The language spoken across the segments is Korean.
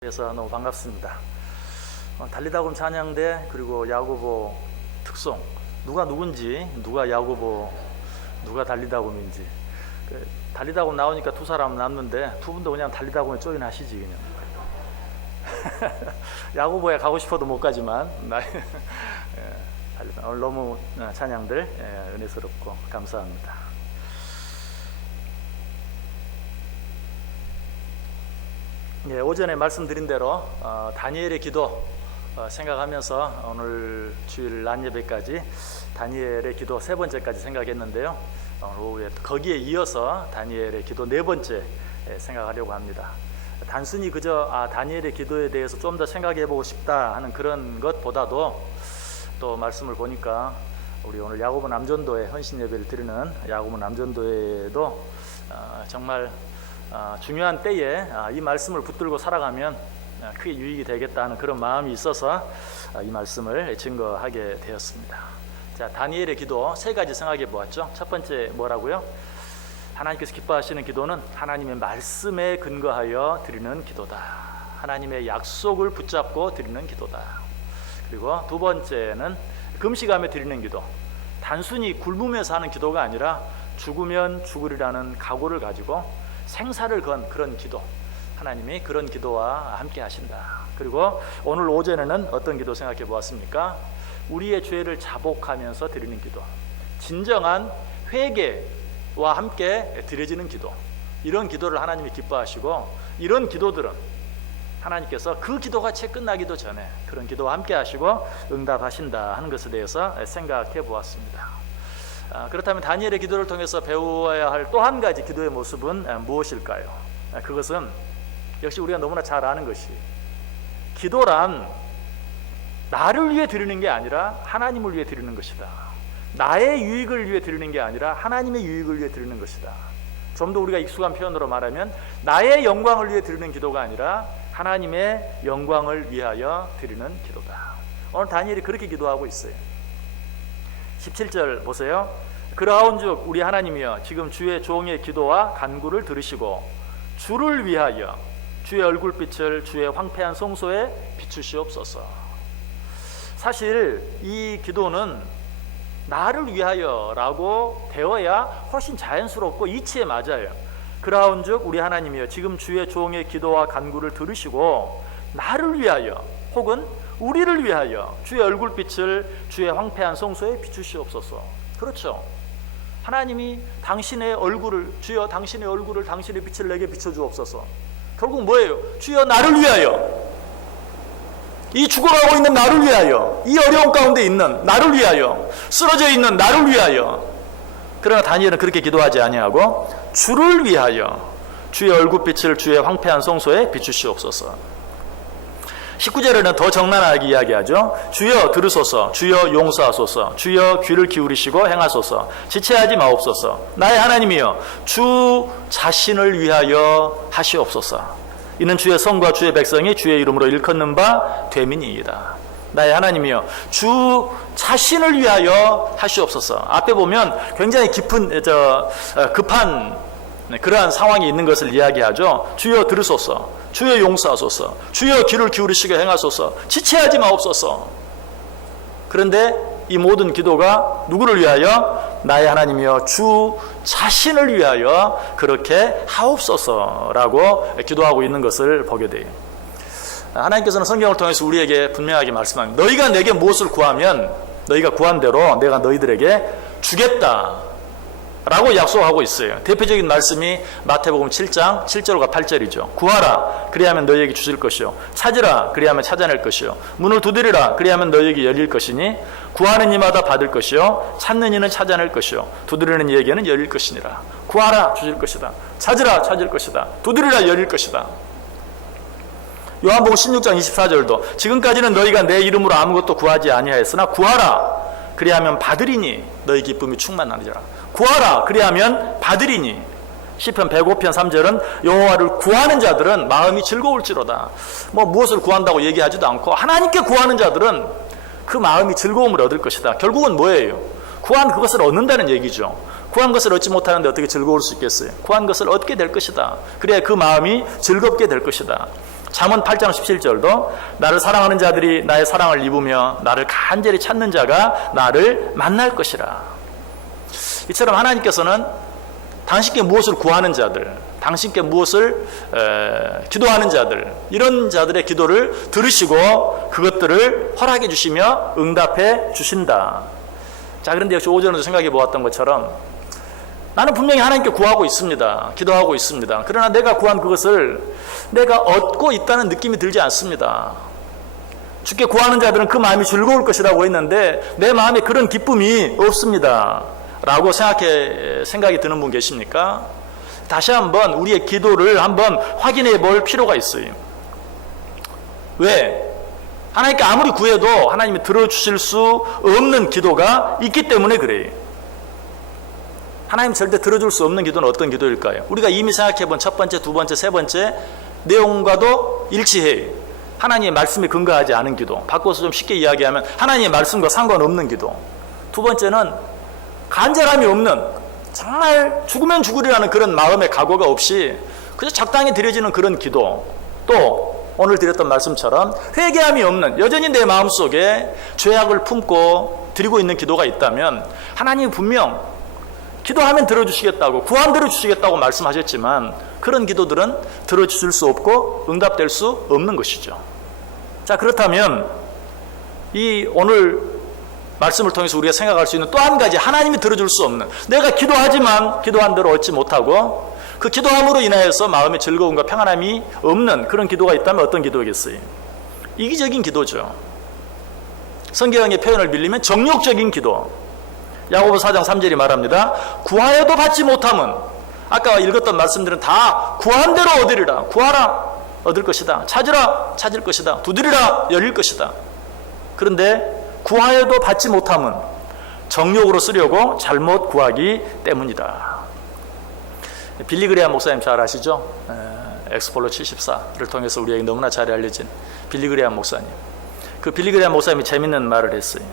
그래서 너무 반갑습니다. 달리다곰 찬양대 그리고 야고보 특송, 누가 누군지, 누가 야고보, 누가 달리다곰인지. 달리다곰 나오니까 두 사람 남는데 두 분도 그냥 달리다곰에 조인 하시지 그냥. 야고보에 가고 싶어도 못 가지만 오늘 너무 찬양들 은혜스럽고 감사합니다. 예, 오전에 말씀드린 대로 다니엘의 기도 생각하면서 오늘 주일 낮 예배까지 다니엘의 기도 세 번째까지 생각했는데요. 오늘 오후에 거기에 이어서 다니엘의 기도 네 번째 생각하려고 합니다. 단순히 그저 다니엘의 기도에 대해서 좀 더 생각해 보고 싶다 하는 그런 것보다도 또 말씀을 보니까 우리 오늘 야고보 남전도회 헌신 예배를 드리는 야고보 남전도회에도 정말 중요한 때에 이 말씀을 붙들고 살아가면 크게 유익이 되겠다 하는 그런 마음이 있어서 이 말씀을 증거하게 되었습니다. 자, 다니엘의 기도 세 가지 생각해 보았죠. 첫 번째 뭐라고요? 하나님께서 기뻐하시는 기도는 하나님의 말씀에 근거하여 드리는 기도다. 하나님의 약속을 붙잡고 드리는 기도다. 그리고 두 번째는 금식하며 드리는 기도. 단순히 굶으면서 하는 기도가 아니라 죽으면 죽으리라는 각오를 가지고 생사를 건 그런 기도, 하나님이 그런 기도와 함께 하신다. 그리고 오늘 오전에는 어떤 기도 생각해 보았습니까? 우리의 죄를 자복하면서 드리는 기도, 진정한 회개와 함께 드려지는 기도, 이런 기도를 하나님이 기뻐하시고 이런 기도들은 하나님께서 그 기도가 채 끝나기도 전에 그런 기도와 함께 하시고 응답하신다 하는 것에 대해서 생각해 보았습니다. 그렇다면 다니엘의 기도를 통해서 배워야 할 또 한 가지 기도의 모습은 무엇일까요? 그것은 역시 우리가 너무나 잘 아는 것이, 기도란 나를 위해 드리는 게 아니라 하나님을 위해 드리는 것이다. 나의 유익을 위해 드리는 게 아니라 하나님의 유익을 위해 드리는 것이다. 좀 더 우리가 익숙한 표현으로 말하면 나의 영광을 위해 드리는 기도가 아니라 하나님의 영광을 위하여 드리는 기도다. 오늘 다니엘이 그렇게 기도하고 있어요. 17절 보세요. 그러하온즉 우리 하나님이여 지금 주의 종의 기도와 간구를 들으시고 주를 위하여 주의 얼굴빛을 주의 황폐한 성소에 비추시옵소서. 사실 이 기도는 나를 위하여라고 되어야 훨씬 자연스럽고 이치에 맞아요. 그러하온즉 우리 하나님이여 지금 주의 종의 기도와 간구를 들으시고 나를 위하여 혹은 우리를 위하여 주의 얼굴빛을 주의 황폐한 성소에 비추시옵소서. 그렇죠. 하나님이 당신의 얼굴을, 주여 당신의 얼굴을, 당신의 빛을 내게 비춰주옵소서. 결국 뭐예요? 주여 나를 위하여, 이 죽어가고 있는 나를 위하여, 이 어려운 가운데 있는 나를 위하여, 쓰러져 있는 나를 위하여. 그러나 다니엘은 그렇게 기도하지 아니하고 주를 위하여 주의 얼굴빛을 주의 황폐한 성소에 비추시옵소서. 19절에는 더 적나라하게 이야기하죠. 주여 들으소서, 주여 용서하소서, 주여 귀를 기울이시고 행하소서, 지체하지 마옵소서. 나의 하나님이여 주 자신을 위하여 하시옵소서. 이는 주의 성과 주의 백성이 주의 이름으로 일컫는 바 되민이이다. 나의 하나님이여 주 자신을 위하여 하시옵소서. 앞에 보면 굉장히 급한 그러한 상황이 있는 것을 이야기하죠. 주여 들으소서, 주여 용서하소서, 주여 귀를 기울이시게 행하소서, 지체하지 마옵소서. 그런데 이 모든 기도가 누구를 위하여? 나의 하나님이여 주 자신을 위하여 그렇게 하옵소서라고 기도하고 있는 것을 보게 돼요. 하나님께서는 성경을 통해서 우리에게 분명하게 말씀합니다. 너희가 내게 무엇을 구하면 너희가 구한 대로 내가 너희들에게 주겠다 라고 약속하고 있어요. 대표적인 말씀이 마태복음 7장 7절과 8절이죠. 구하라 그리하면 너희에게 주실 것이요, 찾으라 그리하면 찾아낼 것이요, 문을 두드리라 그리하면 너희에게 열릴 것이니 구하는 이마다 받을 것이요, 찾는 이는 찾아낼 것이요, 두드리는 이에게는 열릴 것이니라. 구하라 주실 것이다, 찾으라 찾을 것이다, 두드리라 열릴 것이다. 요한복음 16장 24절도 지금까지는 너희가 내 이름으로 아무것도 구하지 아니하였으나 구하라 그리하면 받으리니 너희 기쁨이 충만하리라. 구하라 그리하면 받으리니. 시편 105편 3절은 여호와를 구하는 자들은 마음이 즐거울지로다. 무엇을 구한다고 얘기하지도 않고 하나님께 구하는 자들은 그 마음이 즐거움을 얻을 것이다. 결국은 뭐예요? 구한 그것을 얻는다는 얘기죠. 구한 것을 얻지 못하는데 어떻게 즐거울 수 있겠어요? 구한 것을 얻게 될 것이다. 그래야 그 마음이 즐겁게 될 것이다. 잠언 8장 17절도 나를 사랑하는 자들이 나의 사랑을 입으며 나를 간절히 찾는 자가 나를 만날 것이라. 이처럼 하나님께서는 당신께 무엇을 구하는 자들, 당신께 무엇을 기도하는 자들, 이런 자들의 기도를 들으시고 그것들을 허락해 주시며 응답해 주신다. 자, 그런데 역시 오전에도 생각해 보았던 것처럼 나는 분명히 하나님께 구하고 있습니다. 기도하고 있습니다. 그러나 내가 구한 그것을 내가 얻고 있다는 느낌이 들지 않습니다. 주께 구하는 자들은 그 마음이 즐거울 것이라고 했는데 내 마음에 그런 기쁨이 없습니다. 라고 생각이 드는 분 계십니까? 다시 한번 우리의 기도를 한번 확인해 볼 필요가 있어요. 왜? 하나님께 아무리 구해도 하나님이 들어주실 수 없는 기도가 있기 때문에 그래요. 하나님 절대 들어줄 수 없는 기도는 어떤 기도일까요? 우리가 이미 생각해 본 첫 번째, 두 번째, 세 번째 내용과도 일치해요. 하나님의 말씀에 근거하지 않은 기도. 바꿔서 좀 쉽게 이야기하면 하나님의 말씀과 상관없는 기도. 두 번째는 간절함이 없는, 정말 죽으면 죽으리라는 그런 마음의 각오가 없이 그저 적당히 드려지는 그런 기도. 또 오늘 드렸던 말씀처럼 회개함이 없는, 여전히 내 마음속에 죄악을 품고 드리고 있는 기도가 있다면 하나님이 분명 기도하면 들어주시겠다고, 구하면 들어주시겠다고 말씀하셨지만 그런 기도들은 들어주실 수 없고 응답될 수 없는 것이죠. 자, 그렇다면 이 오늘 말씀을 통해서 우리가 생각할 수 있는 또 한 가지, 하나님이 들어줄 수 없는, 내가 기도하지만 기도한 대로 얻지 못하고 그 기도함으로 인하여서 마음의 즐거움과 평안함이 없는 그런 기도가 있다면 어떤 기도겠어요? 이기적인 기도죠. 성경의 표현을 빌리면 정욕적인 기도. 야고보 4장 3절이 말합니다. 구하여도 받지 못함은, 아까 읽었던 말씀들은 다 구한 대로 얻으리라. 구하라, 얻을 것이다. 찾으라, 찾을 것이다. 두드리라, 열릴 것이다. 그런데 구하여도 받지 못함은 정욕으로 쓰려고 잘못 구하기 때문이다. 빌리 그레이엄 목사님 잘 아시죠? 엑스폴로 74를 통해서 우리에게 너무나 잘 알려진 빌리 그레이엄 목사님. 그 빌리 그레이엄 목사님이 재밌는 말을 했어요.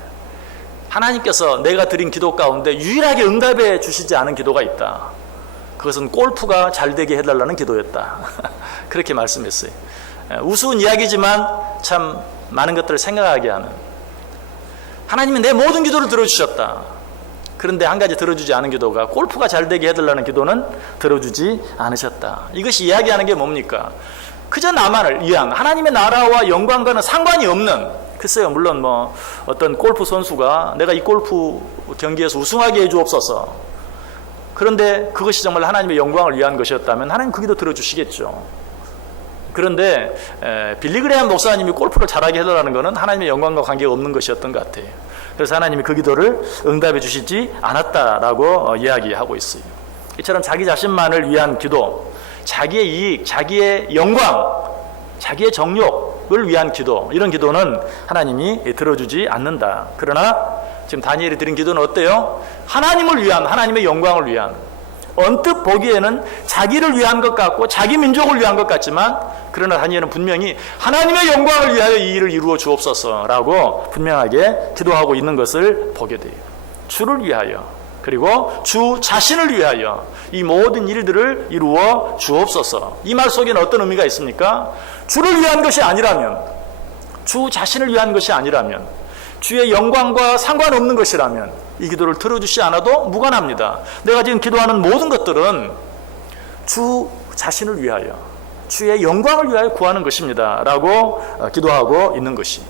하나님께서 내가 드린 기도 가운데 유일하게 응답해 주시지 않은 기도가 있다. 그것은 골프가 잘 되게 해달라는 기도였다. 그렇게 말씀했어요. 우스운 이야기지만 참 많은 것들을 생각하게 하는, 하나님이 내 모든 기도를 들어주셨다. 그런데 한 가지 들어주지 않은 기도가 골프가 잘 되게 해달라는 기도는 들어주지 않으셨다. 이것이 이야기하는 게 뭡니까? 그저 나만을 위한, 하나님의 나라와 영광과는 상관이 없는, 글쎄요, 물론 뭐 어떤 골프 선수가 내가 이 골프 경기에서 우승하게 해주옵소서, 그런데 그것이 정말 하나님의 영광을 위한 것이었다면 하나님 그 기도 들어주시겠죠. 그런데 빌리 그레이엄 목사님이 골프를 잘하게 해달라는 것은 하나님의 영광과 관계가 없는 것이었던 것 같아요. 그래서 하나님이 그 기도를 응답해 주시지 않았다라고 이야기하고 있어요. 이처럼 자기 자신만을 위한 기도, 자기의 이익, 자기의 영광, 자기의 정욕을 위한 기도, 이런 기도는 하나님이 들어주지 않는다. 그러나 지금 다니엘이 드린 기도는 어때요? 하나님을 위한, 하나님의 영광을 위한, 언뜻 보기에는 자기를 위한 것 같고 자기 민족을 위한 것 같지만, 그러나 다니엘은 분명히 하나님의 영광을 위하여 이 일을 이루어 주옵소서라고 분명하게 기도하고 있는 것을 보게 돼요. 주를 위하여, 그리고 주 자신을 위하여 이 모든 일들을 이루어 주옵소서. 이 말 속에는 어떤 의미가 있습니까? 주를 위한 것이 아니라면, 주 자신을 위한 것이 아니라면, 주의 영광과 상관없는 것이라면 이 기도를 들어주시 않아도 무관합니다. 내가 지금 기도하는 모든 것들은 주 자신을 위하여, 주의 영광을 위하여 구하는 것입니다 라고 기도하고 있는 것이,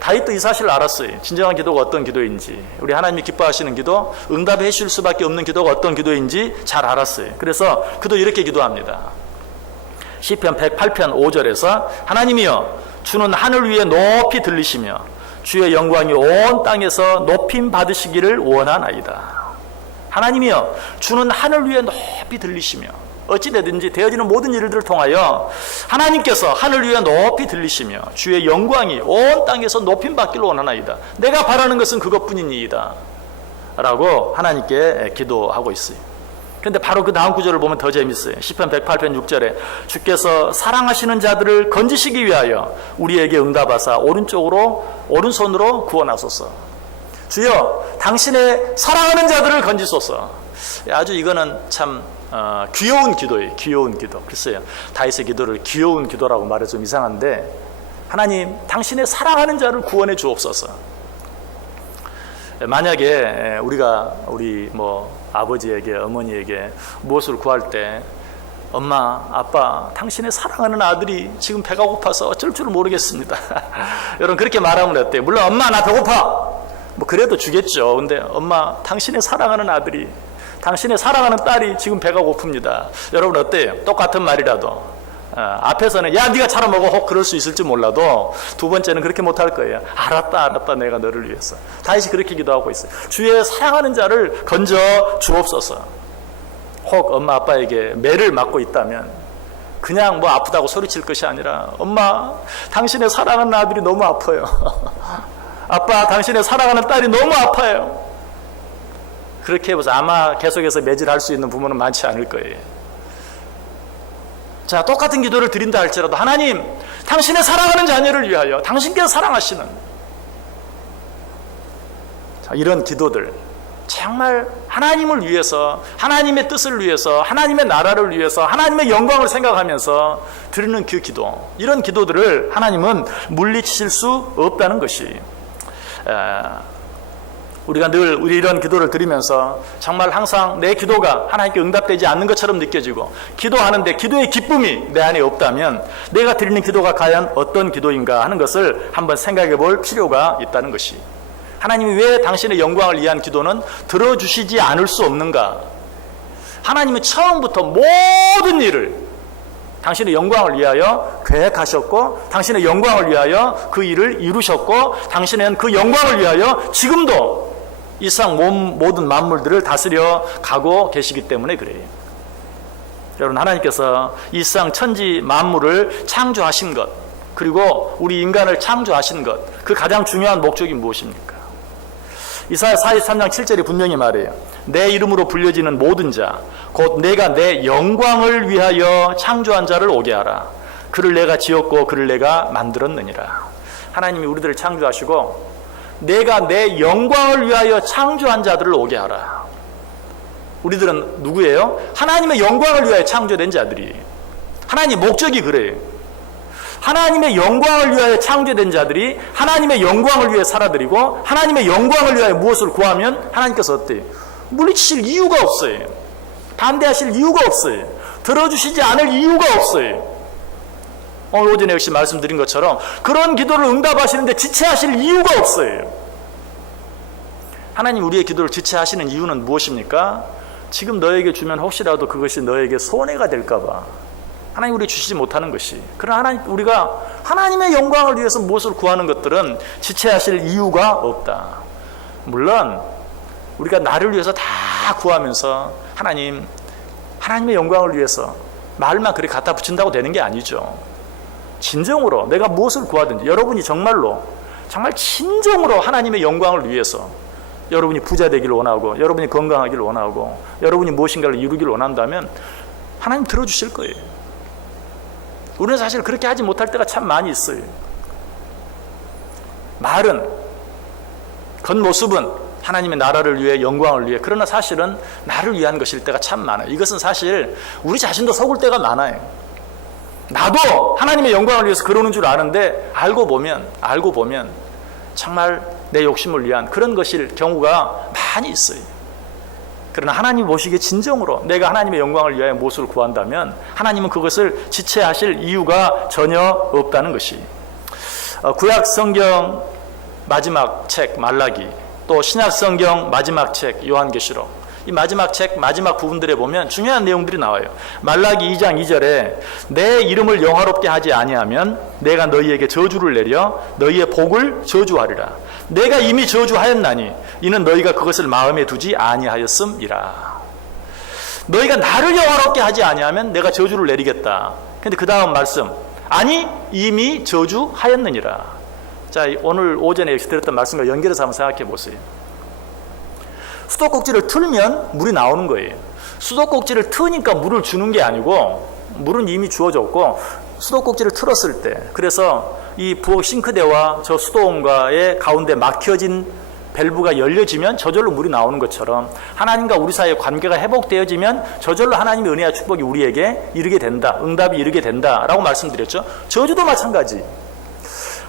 다윗도 이 사실을 알았어요. 진정한 기도가 어떤 기도인지, 우리 하나님이 기뻐하시는 기도, 응답해 주실 수밖에 없는 기도가 어떤 기도인지 잘 알았어요. 그래서 그도 이렇게 기도합니다. 시편 108편 5절에서 하나님이여, 주는 하늘 위에 높이 들리시며 주의 영광이 온 땅에서 높임 받으시기를 원하나이다. 하나님이여, 주는 하늘 위에 높이 들리시며, 어찌되든지 되어지는 모든 일들을 통하여 하나님께서 하늘 위에 높이 들리시며 주의 영광이 온 땅에서 높임 받기를 원하나이다. 내가 바라는 것은 그것뿐이니이다 라고 하나님께 기도하고 있어요. 그런데 바로 그 다음 구절을 보면 더 재밌어요. 시편 108편 6절에 주께서 사랑하시는 자들을 건지시기 위하여 우리에게 응답하사 오른손으로 구원하소서. 주여, 당신의 사랑하는 자들을 건지소서. 아주 이거는 참 귀여운 기도예요. 귀여운 기도. 글쎄요, 다윗의 기도를 귀여운 기도라고 말해 좀 이상한데, 하나님 당신의 사랑하는 자를 구원해 주옵소서. 만약에 우리가 우리 아버지에게, 어머니에게 무엇을 구할 때, 엄마, 아빠, 당신의 사랑하는 아들이 지금 배가 고파서 어쩔 줄 모르겠습니다. 여러분, 그렇게 말하면 어때요? 물론 엄마, 나 배고파, 그래도 주겠죠. 근데 엄마, 당신의 사랑하는 아들이, 당신의 사랑하는 딸이 지금 배가 고픕니다. 여러분 어때요? 똑같은 말이라도 앞에서는 야, 네가 차려 먹어, 혹 그럴 수 있을지 몰라도 두 번째는 그렇게 못할 거예요. 알았다, 내가 너를 위해서. 다윗이 그렇게 기도하고 있어요. 주의 사랑하는 자를 건져 주옵소서. 혹 엄마 아빠에게 매를 맞고 있다면 그냥 아프다고 소리칠 것이 아니라, 엄마, 당신의 사랑하는 아들이 너무 아파요. 아빠, 당신의 사랑하는 딸이 너무 아파요. 그렇게 해보자. 아마 계속해서 매질할 수 있는 부모는 많지 않을 거예요. 자, 똑같은 기도를 드린다 할지라도, 하나님, 당신의 사랑하는 자녀를 위하여, 당신께서 사랑하시는, 자, 이런 기도들, 정말 하나님을 위해서, 하나님의 뜻을 위해서, 하나님의 나라를 위해서, 하나님의 영광을 생각하면서 드리는 그 기도, 이런 기도들을 하나님은 물리치실 수 없다는 것이, 우리가 늘 우리 이런 기도를 드리면서 정말 항상 내 기도가 하나님께 응답되지 않는 것처럼 느껴지고, 기도하는데 기도의 기쁨이 내 안에 없다면 내가 드리는 기도가 과연 어떤 기도인가 하는 것을 한번 생각해 볼 필요가 있다는 것이, 하나님이 왜 당신의 영광을 위한 기도는 들어주시지 않을 수 없는가? 하나님은 처음부터 모든 일을 당신의 영광을 위하여 계획하셨고, 당신의 영광을 위하여 그 일을 이루셨고, 당신은 그 영광을 위하여 지금도 이 세상 모든 만물들을 다스려 가고 계시기 때문에 그래요. 여러분, 하나님께서 이 세상 천지 만물을 창조하신 것, 그리고 우리 인간을 창조하신 것, 그 가장 중요한 목적이 무엇입니까? 이사야 43장 7절이 분명히 말해요. 내 이름으로 불려지는 모든 자, 곧 내가 내 영광을 위하여 창조한 자를 오게 하라. 그를 내가 지었고 그를 내가 만들었느니라. 하나님이 우리들을 창조하시고 내가 내 영광을 위하여 창조한 자들을 오게 하라. 우리들은 누구예요? 하나님의 영광을 위하여 창조된 자들이. 하나님 목적이 그래요. 하나님의 영광을 위하여 창조된 자들이 하나님의 영광을 위해 살아드리고, 하나님의 영광을 위하여 무엇을 구하면 하나님께서 어때요? 물리치실 이유가 없어요. 반대하실 이유가 없어요. 들어주시지 않을 이유가 없어요. 오늘 오전에 역시 말씀드린 것처럼 그런 기도를 응답하시는데 지체하실 이유가 없어요. 하나님 우리의 기도를 지체하시는 이유는 무엇입니까? 지금 너에게 주면 혹시라도 그것이 너에게 손해가 될까 봐 하나님 우리 주시지 못하는 것이. 그러나 하나님, 우리가 하나님의 영광을 위해서 무엇을 구하는 것들은 지체하실 이유가 없다. 물론 우리가 나를 위해서 다 구하면서 하나님의 영광을 위해서 말만 그렇게 갖다 붙인다고 되는 게 아니죠. 진정으로 내가 무엇을 구하든지, 여러분이 정말 진정으로 하나님의 영광을 위해서, 여러분이 부자 되기를 원하고, 여러분이 건강하기를 원하고, 여러분이 무엇인가를 이루기를 원한다면 하나님 들어주실 거예요. 우리는 사실 그렇게 하지 못할 때가 참 많이 있어요. 말은, 겉모습은 하나님의 나라를 위해, 영광을 위해, 그러나 사실은 나를 위한 것일 때가 참 많아요. 이것은 사실 우리 자신도 속을 때가 많아요. 나도 하나님의 영광을 위해서 그러는 줄 아는데 알고 보면 정말 내 욕심을 위한 그런 것일 경우가 많이 있어요. 그러나 하나님 보시기에 진정으로 내가 하나님의 영광을 위하여 무엇을 구한다면 하나님은 그것을 지체하실 이유가 전혀 없다는 것이, 구약 성경 마지막 책 말라기, 또 신약 성경 마지막 책 요한계시록, 이 마지막 책 마지막 부분들에 보면 중요한 내용들이 나와요. 말라기 2장 2절에 내 이름을 영화롭게 하지 아니하면 내가 너희에게 저주를 내려 너희의 복을 저주하리라. 내가 이미 저주하였나니 이는 너희가 그것을 마음에 두지 아니하였음이라. 너희가 나를 영화롭게 하지 아니하면 내가 저주를 내리겠다. 근데 그 다음 말씀, 아니 이미 저주하였느니라. 자, 오늘 오전에 들었던 말씀과 연결해서 한번 생각해 보세요. 수도꼭지를 틀면 물이 나오는 거예요. 수도꼭지를 트니까 물을 주는 게 아니고, 물은 이미 주어졌고, 수도꼭지를 틀었을 때, 그래서 이 부엌 싱크대와 저 수도원과의 가운데 막혀진 밸브가 열려지면 저절로 물이 나오는 것처럼 하나님과 우리 사이의 관계가 회복되어지면 저절로 하나님의 은혜와 축복이 우리에게 이르게 된다. 응답이 이르게 된다라고 말씀드렸죠. 저주도 마찬가지.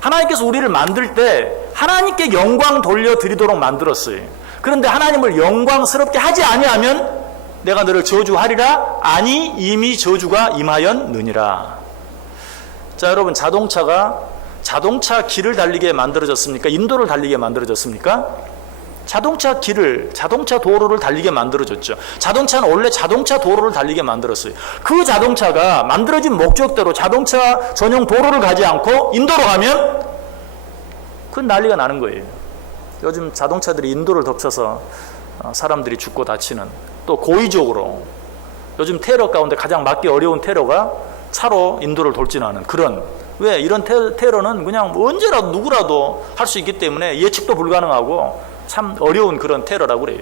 하나님께서 우리를 만들 때 하나님께 영광 돌려드리도록 만들었어요. 그런데 하나님을 영광스럽게 하지 아니하면 내가 너를 저주하리라. 아니 이미 저주가 임하였느니라. 자, 여러분, 자동차 길을 달리게 만들어졌습니까? 인도를 달리게 만들어졌습니까? 자동차 도로를 달리게 만들어졌죠. 자동차는 원래 자동차 도로를 달리게 만들었어요. 그 자동차가 만들어진 목적대로 자동차 전용 도로를 가지 않고 인도로 가면 그건 난리가 나는 거예요. 요즘 자동차들이 인도를 덮쳐서 사람들이 죽고 다치는, 또 고의적으로 요즘 테러 가운데 가장 막기 어려운 테러가 차로 인도를 돌진하는 그런, 왜 이런 테러는 그냥 언제라도 누구라도 할 수 있기 때문에 예측도 불가능하고 참 어려운 그런 테러라고 그래요.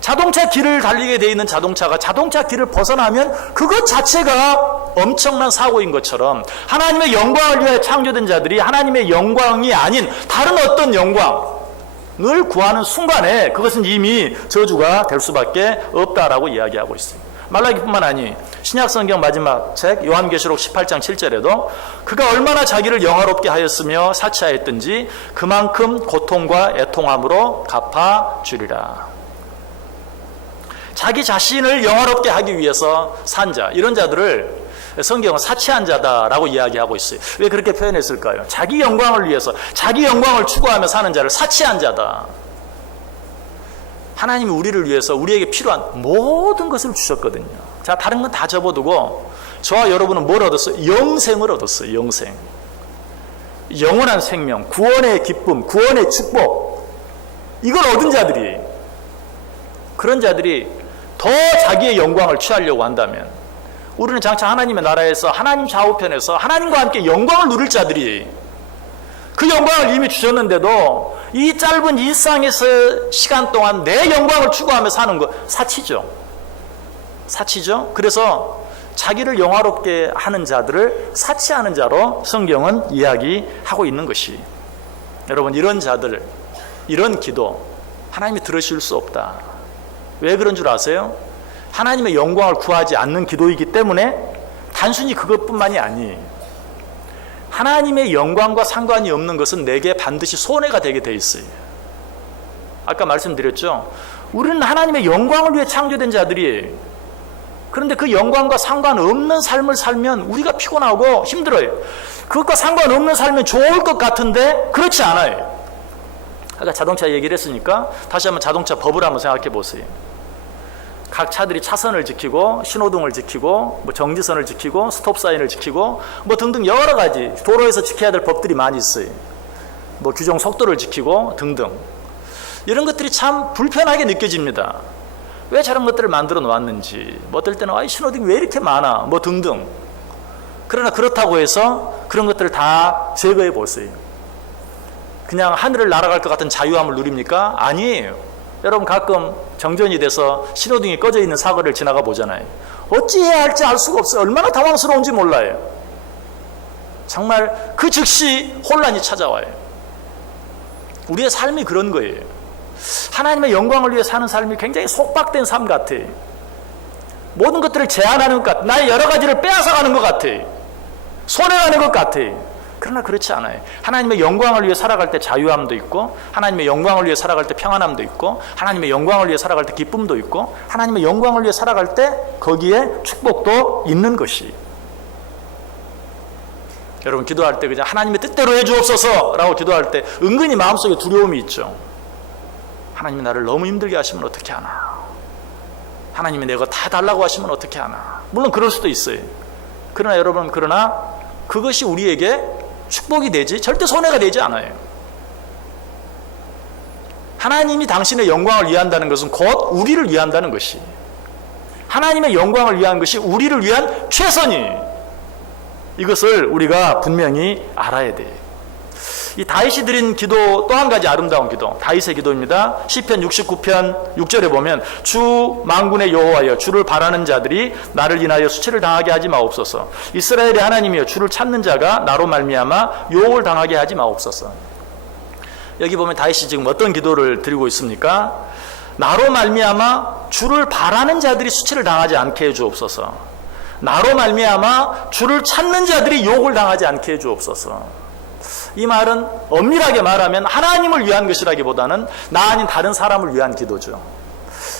자동차 길을 달리게 돼 있는 자동차가 자동차 길을 벗어나면 그것 자체가 엄청난 사고인 것처럼 하나님의 영광을 위해 창조된 자들이 하나님의 영광이 아닌 다른 어떤 영광을 구하는 순간에 그것은 이미 저주가 될 수밖에 없다라고 이야기하고 있습니다. 말라기뿐만 아니 신약성경 마지막 책 요한계시록 18장 7절에도 그가 얼마나 자기를 영화롭게 하였으며 사치하였든지 그만큼 고통과 애통함으로 갚아주리라. 자기 자신을 영화롭게 하기 위해서 산 자, 이런 자들을 성경은 사치한 자다라고 이야기하고 있어요. 왜 그렇게 표현했을까요? 자기 영광을 위해서, 자기 영광을 추구하며 사는 자를 사치한 자다. 하나님이 우리를 위해서 우리에게 필요한 모든 것을 주셨거든요. 자, 다른 건 다 접어두고 저와 여러분은 뭘 얻었어요? 영생을 얻었어요. 영생. 영원한 생명, 구원의 기쁨, 구원의 축복. 이걸 얻은 자들이, 그런 자들이 더 자기의 영광을 취하려고 한다면 우리는 장차 하나님의 나라에서 하나님 좌우편에서 하나님과 함께 영광을 누릴 자들이 그 영광을 이미 주셨는데도 이 짧은 일상에서 시간 동안 내 영광을 추구하며 사는 것 사치죠. 사치죠. 그래서 자기를 영화롭게 하는 자들을 사치하는 자로 성경은 이야기하고 있는 것이, 여러분, 이런 자들, 이런 기도 하나님이 들으실 수 없다. 왜 그런 줄 아세요? 하나님의 영광을 구하지 않는 기도이기 때문에 단순히 그것뿐만이 아니, 하나님의 영광과 상관이 없는 것은 내게 반드시 손해가 되게 돼 있어요. 아까 말씀드렸죠. 우리는 하나님의 영광을 위해 창조된 자들이에요. 그런데 그 영광과 상관없는 삶을 살면 우리가 피곤하고 힘들어요. 그것과 상관없는 삶은 좋을 것 같은데 그렇지 않아요. 아까 자동차 얘기를 했으니까 다시 한번 자동차 법을 한번 생각해 보세요. 각 차들이 차선을 지키고 신호등을 지키고 뭐 정지선을 지키고 스톱사인을 지키고 뭐 등등 여러 가지 도로에서 지켜야 될 법들이 많이 있어요. 뭐 규정 속도를 지키고 등등. 이런 것들이 참 불편하게 느껴집니다. 왜 저런 것들을 만들어 놓았는지, 뭐 어떨 때는 신호등이 왜 이렇게 많아, 뭐 등등. 그러나 그렇다고 해서 그런 것들을 다 제거해 보세요. 그냥 하늘을 날아갈 것 같은 자유함을 누립니까? 아니에요. 여러분, 가끔 정전이 돼서 신호등이 꺼져 있는 사거리를 지나가 보잖아요. 어찌해야 할지 알 수가 없어요. 얼마나 당황스러운지 몰라요. 정말 그 즉시 혼란이 찾아와요. 우리의 삶이 그런 거예요. 하나님의 영광을 위해 사는 삶이 굉장히 속박된 삶 같아요. 모든 것들을 제한하는 것 같아요. 나의 여러 가지를 빼앗아가는 것 같아요. 손해가는 것 같아요. 그러나 그렇지 않아요. 하나님의 영광을 위해 살아갈 때 자유함도 있고, 하나님의 영광을 위해 살아갈 때 평안함도 있고, 하나님의 영광을 위해 살아갈 때 기쁨도 있고, 하나님의 영광을 위해 살아갈 때 거기에 축복도 있는 것이. 여러분, 기도할 때 그냥 하나님의 뜻대로 해주옵소서 라고 기도할 때 은근히 마음속에 두려움이 있죠. 하나님이 나를 너무 힘들게 하시면 어떻게 하나, 하나님이 내가 다 달라고 하시면 어떻게 하나. 물론 그럴 수도 있어요. 그러나 여러분, 그것이 우리에게 축복이 되지 절대 손해가 되지 않아요. 하나님이 당신의 영광을 위한다는 것은 곧 우리를 위한다는 것이, 하나님의 영광을 위한 것이 우리를 위한 최선이, 이것을 우리가 분명히 알아야 돼요. 이 다윗이 드린 기도, 또 한 가지 아름다운 기도, 다윗의 기도입니다. 시편 69편 6절에 보면 주 만군의 여호와여, 주를 바라는 자들이 나를 인하여 수치를 당하게 하지 마옵소서. 이스라엘의 하나님이여, 주를 찾는 자가 나로 말미암아 유혹을 당하게 하지 마옵소서. 여기 보면 다윗이 지금 어떤 기도를 드리고 있습니까? 나로 말미암아 주를 바라는 자들이 수치를 당하지 않게 해 주옵소서. 나로 말미암아 주를 찾는 자들이 욕을 당하지 않게 해 주옵소서. 이 말은 엄밀하게 말하면 하나님을 위한 것이라기보다는 나 아닌 다른 사람을 위한 기도죠.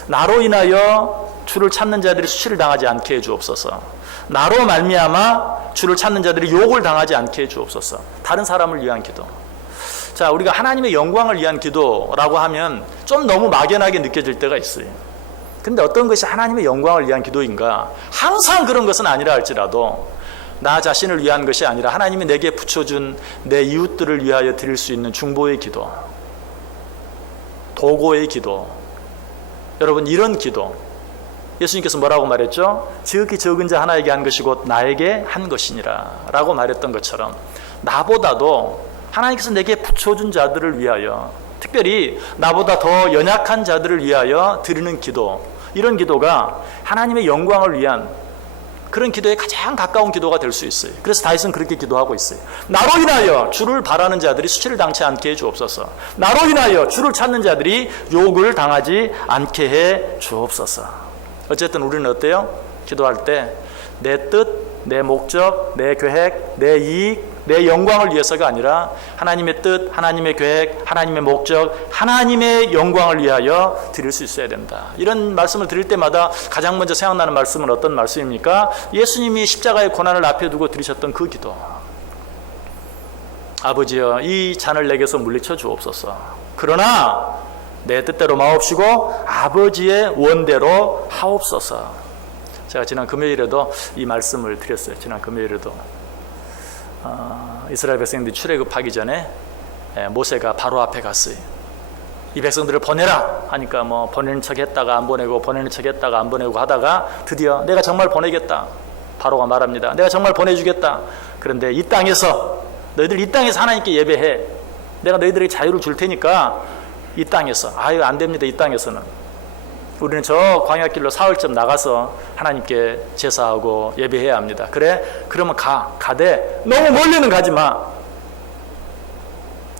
나로 인하여 주를 찾는 자들이 수치를 당하지 않게 해 주옵소서. 나로 말미암아 주를 찾는 자들이 욕을 당하지 않게 해 주옵소서. 다른 사람을 위한 기도. 자, 우리가 하나님의 영광을 위한 기도라고 하면 좀 너무 막연하게 느껴질 때가 있어요. 근데 어떤 것이 하나님의 영광을 위한 기도인가? 항상 그런 것은 아니라 할지라도 나 자신을 위한 것이 아니라 하나님이 내게 붙여준 내 이웃들을 위하여 드릴 수 있는 중보의 기도, 도고의 기도. 여러분, 이런 기도, 예수님께서 뭐라고 말했죠? 지극히 적은 자 하나에게 한 것이 곧 나에게 한 것이니라 라고 말했던 것처럼 나보다도 하나님께서 내게 붙여준 자들을 위하여, 특별히 나보다 더 연약한 자들을 위하여 드리는 기도, 이런 기도가 하나님의 영광을 위한 그런 기도에 가장 가까운 기도가 될 수 있어요. 그래서 다윗은 그렇게 기도하고 있어요. 나로 인하여 주를 바라는 자들이 수치를 당치 않게 해 주옵소서. 나로 인하여 주를 찾는 자들이 욕을 당하지 않게 해 주옵소서. 어쨌든 우리는 어때요? 기도할 때 내 뜻, 내 목적, 내 계획, 내 이익, 내 영광을 위해서가 아니라 하나님의 뜻, 하나님의 계획, 하나님의 목적, 하나님의 영광을 위하여 드릴 수 있어야 된다. 이런 말씀을 드릴 때마다 가장 먼저 생각나는 말씀은 어떤 말씀입니까? 예수님이 십자가의 고난을 앞에 두고 드리셨던 그 기도. 아버지여, 이 잔을 내게서 물리쳐 주옵소서. 그러나 내 뜻대로 마옵시고 아버지의 원대로 하옵소서. 제가 지난 금요일에도 이 말씀을 드렸어요. 지난 금요일에도 이스라엘 백성들이 출애굽하기 전에 모세가 바로 앞에 갔어요. 이 백성들을 보내라 하니까 뭐 보내는 척 했다가 안 보내고 보내는 척 했다가 안 보내고 하다가 드디어 내가 정말 보내겠다. 바로가 말합니다. 내가 정말 보내주겠다. 그런데 이 땅에서 너희들 이 땅에서 하나님께 예배해. 내가 너희들에게 자유를 줄 테니까 이 땅에서. 아유, 안 됩니다. 이 땅에서는. 우리는 저 광야길로 사흘쯤 나가서 하나님께 제사하고 예배해야 합니다. 그래? 그러면 가되 너무 멀리는 가지 마.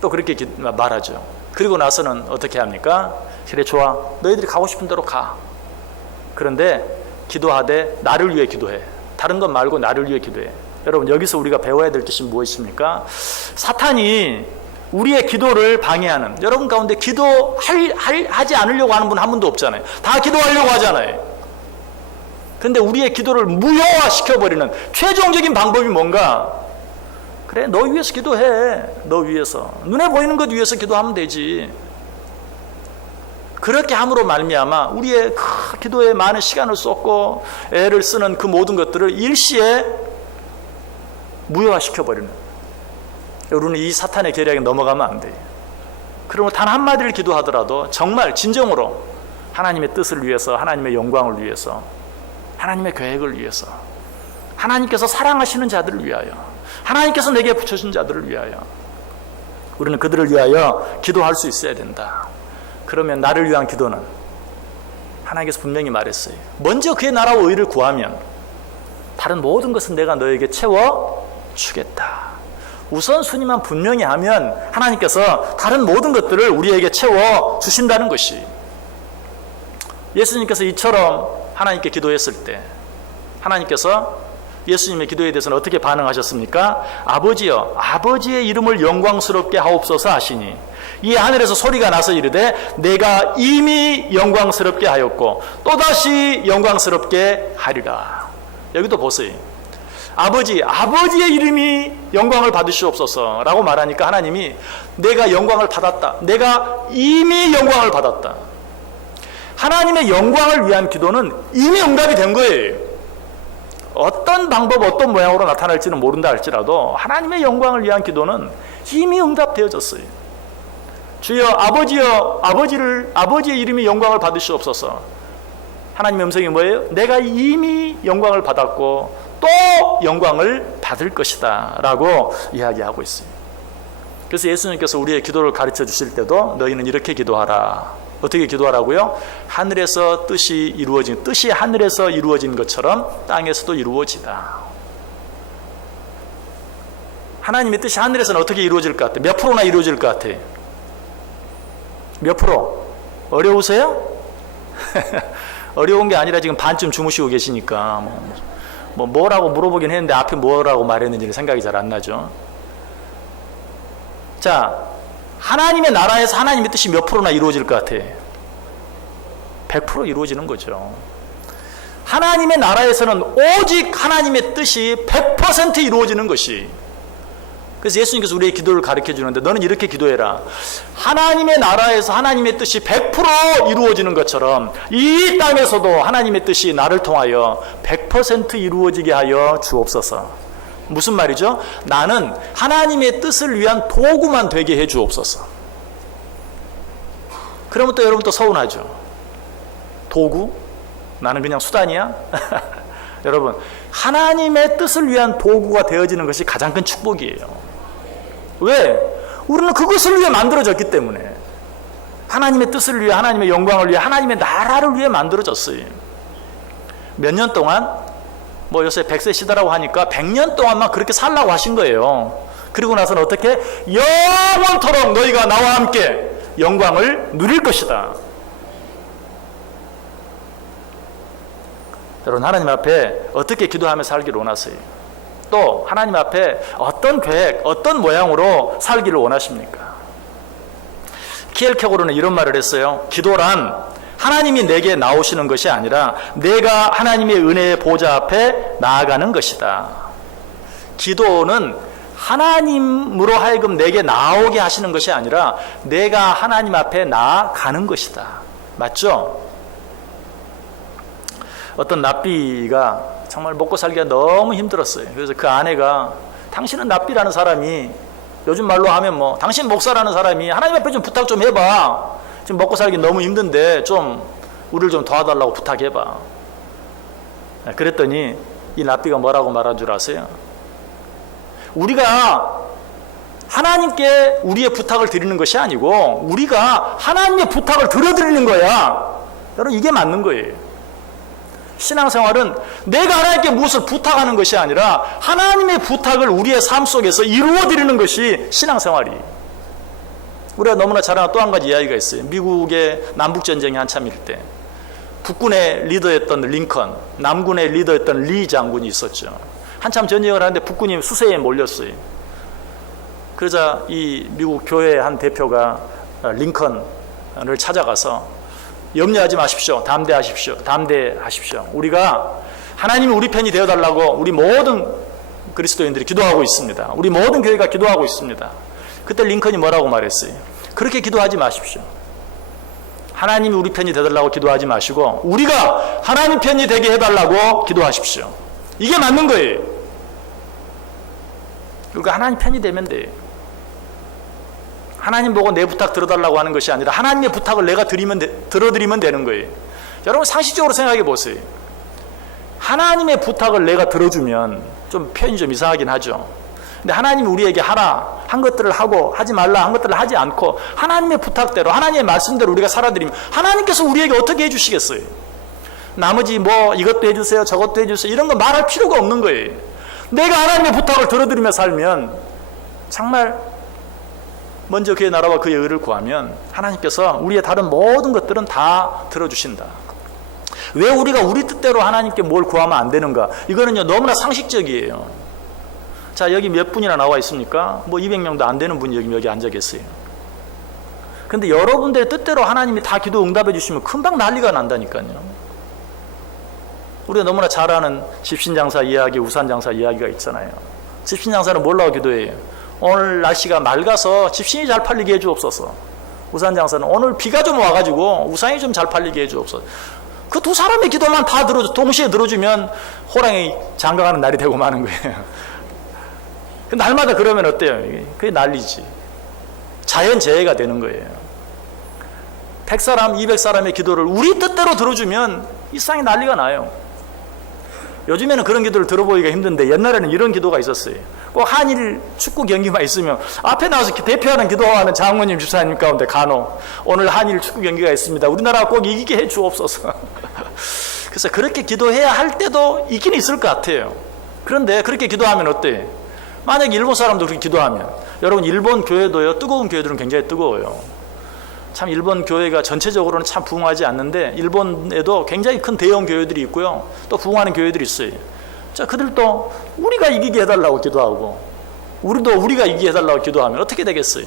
또 그렇게 말하죠. 그리고 나서는 어떻게 합니까? 그래, 좋아. 너희들이 가고 싶은 대로 가. 그런데 기도하되 나를 위해 기도해. 다른 것 말고 나를 위해 기도해. 여러분, 여기서 우리가 배워야 될 것이 무엇입니까? 사탄이 우리의 기도를 방해하는, 여러분 가운데 기도하지 않으려고 하는 분 한 분도 없잖아요. 다 기도하려고 하잖아요. 그런데 우리의 기도를 무효화시켜버리는 최종적인 방법이 뭔가? 그래, 너 위해서 기도해. 너 위해서. 눈에 보이는 것 위해서 기도하면 되지. 그렇게 함으로 말미암아 우리의 기도에 많은 시간을 쏟고 애를 쓰는 그 모든 것들을 일시에 무효화시켜버리는, 우리는 이 사탄의 계략에 넘어가면 안 돼요. 그러면 단 한마디를 기도하더라도 정말 진정으로 하나님의 뜻을 위해서, 하나님의 영광을 위해서, 하나님의 계획을 위해서, 하나님께서 사랑하시는 자들을 위하여, 하나님께서 내게 붙여준 자들을 위하여, 우리는 그들을 위하여 기도할 수 있어야 된다. 그러면 나를 위한 기도는 하나님께서 분명히 말했어요. 먼저 그의 나라와 의를 구하면 다른 모든 것은 내가 너에게 채워주겠다. 우선순위만 분명히 하면 하나님께서 다른 모든 것들을 우리에게 채워주신다는 것이, 예수님께서 이처럼 하나님께 기도했을 때 하나님께서 예수님의 기도에 대해서는 어떻게 반응하셨습니까? 아버지여, 아버지의 이름을 영광스럽게 하옵소서 하시니 이 하늘에서 소리가 나서 이르되 내가 이미 영광스럽게 하였고 또다시 영광스럽게 하리라. 여기도 보세요. 아버지의 이름이 영광을 받으시옵소서 라고 말하니까 하나님이 내가 영광을 받았다. 내가 이미 영광을 받았다. 하나님의 영광을 위한 기도는 이미 응답이 된 거예요. 어떤 방법, 어떤 모양으로 나타날지는 모른다 할지라도 하나님의 영광을 위한 기도는 이미 응답되어졌어요. 주여, 아버지의 이름이 영광을 받으시옵소서. 하나님의 음성이 뭐예요? 내가 이미 영광을 받았고 또 영광을 받을 것이다 라고 이야기하고 있어요. 그래서 예수님께서 우리의 기도를 가르쳐 주실 때도 너희는 이렇게 기도하라. 어떻게 기도하라고요? 하늘에서 뜻이 하늘에서 이루어진 것처럼 땅에서도 이루어지다. 하나님의 뜻이 하늘에서는 어떻게 이루어질 것 같아? 몇 프로나 이루어질 것 같아? 몇 프로? 어려우세요? 어려운 게 아니라 지금 반쯤 주무시고 계시니까 뭐라고 물어보긴 했는데 앞에 뭐라고 말했는지는 생각이 잘 안 나죠. 자, 하나님의 나라에서 하나님의 뜻이 몇 프로나 이루어질 것 같아? 100% 이루어지는 거죠. 하나님의 나라에서는 오직 하나님의 뜻이 100% 이루어지는 것이. 그래서 예수님께서 우리의 기도를 가르쳐 주는데 너는 이렇게 기도해라. 하나님의 나라에서 하나님의 뜻이 100% 이루어지는 것처럼 이 땅에서도 하나님의 뜻이 나를 통하여 100% 이루어지게 하여 주옵소서. 무슨 말이죠? 나는 하나님의 뜻을 위한 도구만 되게 해 주옵소서. 그러면 또 여러분 또 서운하죠. 도구? 나는 그냥 수단이야? 여러분, 하나님의 뜻을 위한 도구가 되어지는 것이 가장 큰 축복이에요. 왜? 우리는 그것을 위해 만들어졌기 때문에. 하나님의 뜻을 위해, 하나님의 영광을 위해, 하나님의 나라를 위해 만들어졌어요. 몇 년 동안, 뭐 요새 100세 시대라고 하니까 100년 동안만 그렇게 살라고 하신 거예요. 그리고 나서는 어떻게? 영원토록 너희가 나와 함께 영광을 누릴 것이다. 여러분, 하나님 앞에 어떻게 기도하며 살기를 원하세요? 또 하나님 앞에 어떤 계획, 어떤 모양으로 살기를 원하십니까? 키엘케고르는 이런 말을 했어요. 기도란 하나님이 내게 나오시는 것이 아니라 내가 하나님의 은혜의 보좌 앞에 나아가는 것이다. 기도는 하나님으로 하여금 내게 나오게 하시는 것이 아니라 내가 하나님 앞에 나아가는 것이다. 맞죠? 어떤 납비가 정말 먹고 살기가 너무 힘들었어요. 그래서 그 아내가 당신은 납비라는 사람이 요즘 말로 하면 뭐 당신 목사라는 사람이 하나님 앞에 좀 부탁 좀 해봐. 지금 먹고 살기 너무 힘든데 좀 우리를 좀 도와달라고 부탁해봐. 그랬더니 이 납비가 뭐라고 말한 줄 아세요? 우리가 하나님께 우리의 부탁을 드리는 것이 아니고 우리가 하나님의 부탁을 들어드리는 거야. 여러분, 이게 맞는 거예요. 신앙생활은 내가 하나님께 무엇을 부탁하는 것이 아니라 하나님의 부탁을 우리의 삶 속에서 이루어드리는 것이 신앙생활이. 우리가 너무나 잘 아는 또 한 가지 이야기가 있어요. 미국의 남북전쟁이 한참일 때 북군의 리더였던 링컨, 남군의 리더였던 리 장군이 있었죠. 한참 전쟁을 하는데 북군이 수세에 몰렸어요. 그러자 이 미국 교회 한 대표가 링컨을 찾아가서 염려하지 마십시오. 담대하십시오. 담대하십시오. 우리가 하나님이 우리 편이 되어달라고 우리 모든 그리스도인들이 기도하고 있습니다. 우리 모든 교회가 기도하고 있습니다. 그때 링컨이 뭐라고 말했어요? 그렇게 기도하지 마십시오. 하나님이 우리 편이 되어달라고 기도하지 마시고 우리가 하나님 편이 되게 해달라고 기도하십시오. 이게 맞는 거예요. 그러니까 하나님 편이 되면 돼요. 하나님 보고 내 부탁 들어달라고 하는 것이 아니라 하나님의 부탁을 내가 들어드리면 되는 거예요. 여러분, 상식적으로 생각해 보세요. 하나님의 부탁을 내가 들어주면 좀 표현이 좀 이상하긴 하죠. 근데 하나님이 우리에게 하라 한 것들을 하고 하지 말라 한 것들을 하지 않고 하나님의 부탁대로 하나님의 말씀대로 우리가 살아드리면 하나님께서 우리에게 어떻게 해주시겠어요? 나머지 뭐 이것도 해주세요 저것도 해주세요 이런 거 말할 필요가 없는 거예요. 내가 하나님의 부탁을 들어드리며 살면 정말 먼저 그의 나라와 그의 의를 구하면 하나님께서 우리의 다른 모든 것들은 다 들어주신다. 왜 우리가 우리 뜻대로 하나님께 뭘 구하면 안 되는가? 이거는요 너무나 상식적이에요. 자, 여기 몇 분이나 나와 있습니까? 뭐 200명도 안 되는 분이 여기 앉아 계세요. 근데 여러분들의 뜻대로 하나님이 다 기도 응답해 주시면 금방 난리가 난다니까요. 우리가 너무나 잘 아는 집신장사 이야기, 우산장사 이야기가 있잖아요. 집신장사는 뭘라고 기도해요? 오늘 날씨가 맑아서 집신이 잘 팔리게 해주옵소서. 우산장사는 오늘 비가 좀 와가지고 우산이 좀 잘 팔리게 해주옵소서. 그 두 사람의 기도만 다 동시에 들어주면 호랑이 장가가는 날이 되고 마는 거예요. 날마다 그러면 어때요? 그게 난리지. 자연재해가 되는 거예요. 100사람, 200사람의 기도를 우리 뜻대로 들어주면 이 세상에 난리가 나요. 요즘에는 그런 기도를 들어보기가 힘든데 옛날에는 이런 기도가 있었어요. 꼭 한일 축구 경기만 있으면 앞에 나와서 대표하는 기도하는 장모님 집사님 가운데 간혹 오늘 한일 축구 경기가 있습니다. 우리나라가 꼭 이기게 해 주옵소서. 그래서 그렇게 기도해야 할 때도 있긴 있을 것 같아요. 그런데 그렇게 기도하면 어때요? 만약에 일본 사람도 그렇게 기도하면 여러분 일본 교회도요 뜨거운 교회들은 굉장히 뜨거워요. 참 일본 교회가 전체적으로는 참 부흥하지 않는데 일본에도 굉장히 큰 대형 교회들이 있고요. 또 부흥하는 교회들이 있어요. 자, 그들도 우리가 이기게 해달라고 기도하고 우리도 우리가 이기게 해달라고 기도하면 어떻게 되겠어요?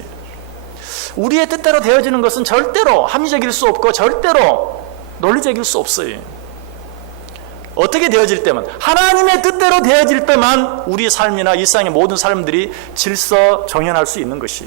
우리의 뜻대로 되어지는 것은 절대로 합리적일 수 없고 절대로 논리적일 수 없어요. 어떻게 되어질 때만 하나님의 뜻대로 되어질 때만 우리의 삶이나 일상의 모든 삶들이 질서 정연할 수 있는 것이.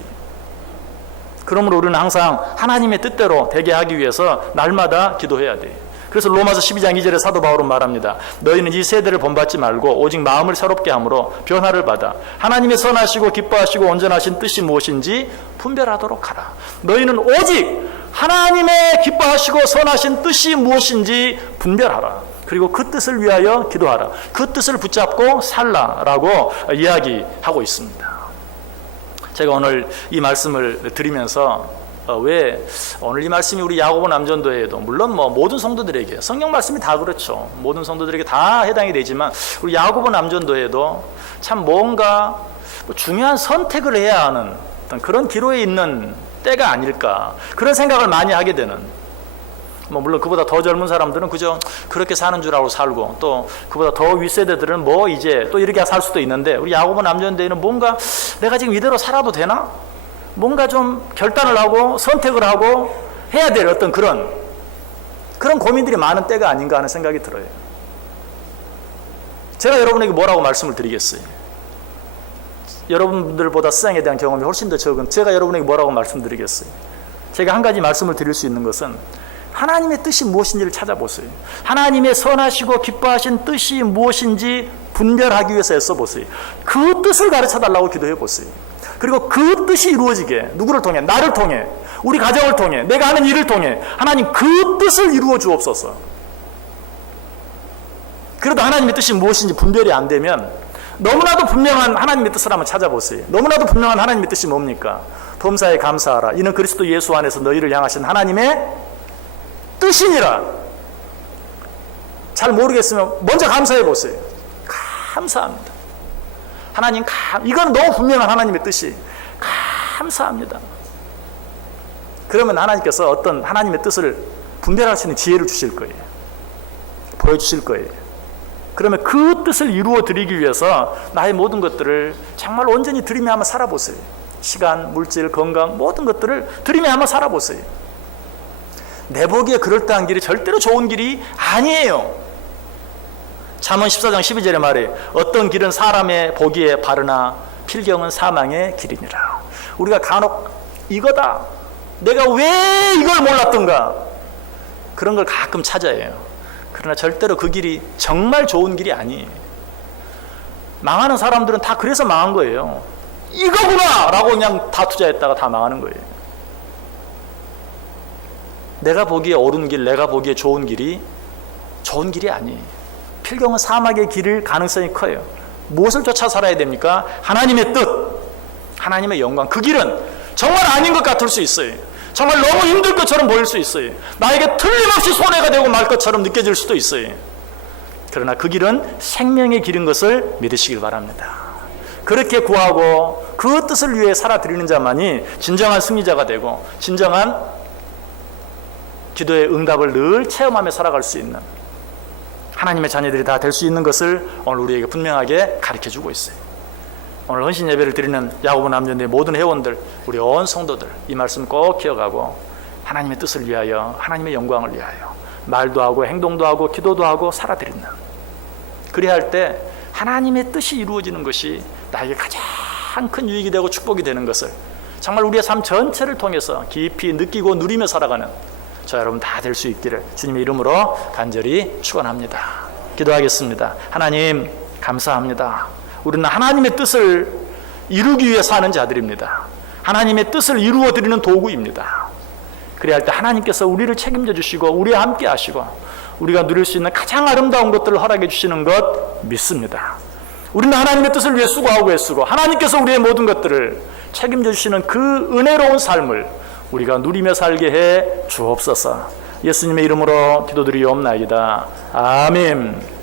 그러므로 우리는 항상 하나님의 뜻대로 되게 하기 위해서 날마다 기도해야 돼요. 그래서 로마서 12장 2절에 사도 바울은 말합니다. 너희는 이 세대를 본받지 말고 오직 마음을 새롭게 함으로 변화를 받아 하나님의 선하시고 기뻐하시고 온전하신 뜻이 무엇인지 분별하도록 하라. 너희는 오직 하나님의 기뻐하시고 선하신 뜻이 무엇인지 분별하라. 그리고 그 뜻을 위하여 기도하라. 그 뜻을 붙잡고 살라라고 이야기하고 있습니다. 제가 오늘 이 말씀을 드리면서 왜 오늘 이 말씀이 우리 야고보 남전도회에도 물론 모든 성도들에게 성경 말씀이 다 그렇죠. 모든 성도들에게 다 해당이 되지만 우리 야고보 남전도회에도 참 뭔가 중요한 선택을 해야 하는 어떤 그런 기로에 있는 때가 아닐까 그런 생각을 많이 하게 되는 물론 그보다 더 젊은 사람들은 그저 그렇게 사는 줄 알고 살고 또 그보다 더 윗세대들은 이제 또 이렇게 살 수도 있는데 우리 야고보 남전도회는 뭔가 내가 지금 이대로 살아도 되나? 뭔가 좀 결단을 하고 선택을 하고 해야 될 어떤 그런 고민들이 많은 때가 아닌가 하는 생각이 들어요. 제가 여러분에게 뭐라고 말씀을 드리겠어요? 여러분들보다 세상에 대한 경험이 훨씬 더 적은 제가 여러분에게 뭐라고 말씀드리겠어요? 제가 한 가지 말씀을 드릴 수 있는 것은 하나님의 뜻이 무엇인지를 찾아보세요. 하나님의 선하시고 기뻐하신 뜻이 무엇인지 분별하기 위해서 애써보세요. 그 뜻을 가르쳐달라고 기도해보세요. 그리고 그 뜻이 이루어지게 누구를 통해? 나를 통해, 우리 가정을 통해, 내가 하는 일을 통해 하나님 그 뜻을 이루어 주옵소서. 그래도 하나님의 뜻이 무엇인지 분별이 안 되면 너무나도 분명한 하나님의 뜻을 한번 찾아보세요. 너무나도 분명한 하나님의 뜻이 뭡니까? 범사에 감사하라. 이는 그리스도 예수 안에서 너희를 향하신 하나님의 뜻이니라. 잘 모르겠으면 먼저 감사해 보세요. 감사합니다. 하나님, 이건 너무 분명한 하나님의 뜻이 감사합니다. 그러면 하나님께서 어떤 하나님의 뜻을 분별할 수 있는 지혜를 주실 거예요. 보여주실 거예요. 그러면 그 뜻을 이루어 드리기 위해서 나의 모든 것들을 정말 온전히 드리며 한번 살아보세요. 시간, 물질, 건강 모든 것들을 드리며 한번 살아보세요. 내 보기에 그럴듯한 길이 절대로 좋은 길이 아니에요. 잠언 14장 12절에 말해 어떤 길은 사람의 보기에 바르나 필경은 사망의 길이니라. 우리가 간혹 이거다, 내가 왜 이걸 몰랐던가 그런 걸 가끔 찾아요. 그러나 절대로 그 길이 정말 좋은 길이 아니에요. 망하는 사람들은 다 그래서 망한 거예요. 이거구나 라고 그냥 다 투자했다가 다 망하는 거예요. 내가 보기에 옳은 길, 내가 보기에 좋은 길이 좋은 길이 아니에요. 필경은 사막의 길일 가능성이 커요. 무엇을 쫓아 살아야 됩니까? 하나님의 뜻, 하나님의 영광. 그 길은 정말 아닌 것 같을 수 있어요. 정말 너무 힘들 것처럼 보일 수 있어요. 나에게 틀림없이 손해가 되고 말 것처럼 느껴질 수도 있어요. 그러나 그 길은 생명의 길인 것을 믿으시길 바랍니다. 그렇게 구하고 그 뜻을 위해 살아드리는 자만이 진정한 승리자가 되고 진정한 기도의 응답을 늘 체험하며 살아갈 수 있는 하나님의 자녀들이 다 될 수 있는 것을 오늘 우리에게 분명하게 가르쳐주고 있어요. 오늘 헌신 예배를 드리는 야고보 남전도의 모든 회원들, 우리 온 성도들 이 말씀 꼭 기억하고 하나님의 뜻을 위하여, 하나님의 영광을 위하여 말도 하고 행동도 하고 기도도 하고 살아드리는, 그래야 할 때 하나님의 뜻이 이루어지는 것이 나에게 가장 큰 유익이 되고 축복이 되는 것을 정말 우리의 삶 전체를 통해서 깊이 느끼고 누리며 살아가는 저 여러분 다 될 수 있기를 주님의 이름으로 간절히 축원합니다. 기도하겠습니다. 하나님 감사합니다. 우리는 하나님의 뜻을 이루기 위해 사는 자들입니다. 하나님의 뜻을 이루어 드리는 도구입니다. 그래야 할 때 하나님께서 우리를 책임져 주시고 우리와 함께 하시고 우리가 누릴 수 있는 가장 아름다운 것들을 허락해 주시는 것 믿습니다. 우리는 하나님의 뜻을 위해 수고하고 애쓰고 하나님께서 우리의 모든 것들을 책임져 주시는 그 은혜로운 삶을 우리가 누리며 살게 해 주옵소서. 예수님의 이름으로 기도드리옵나이다. 아멘.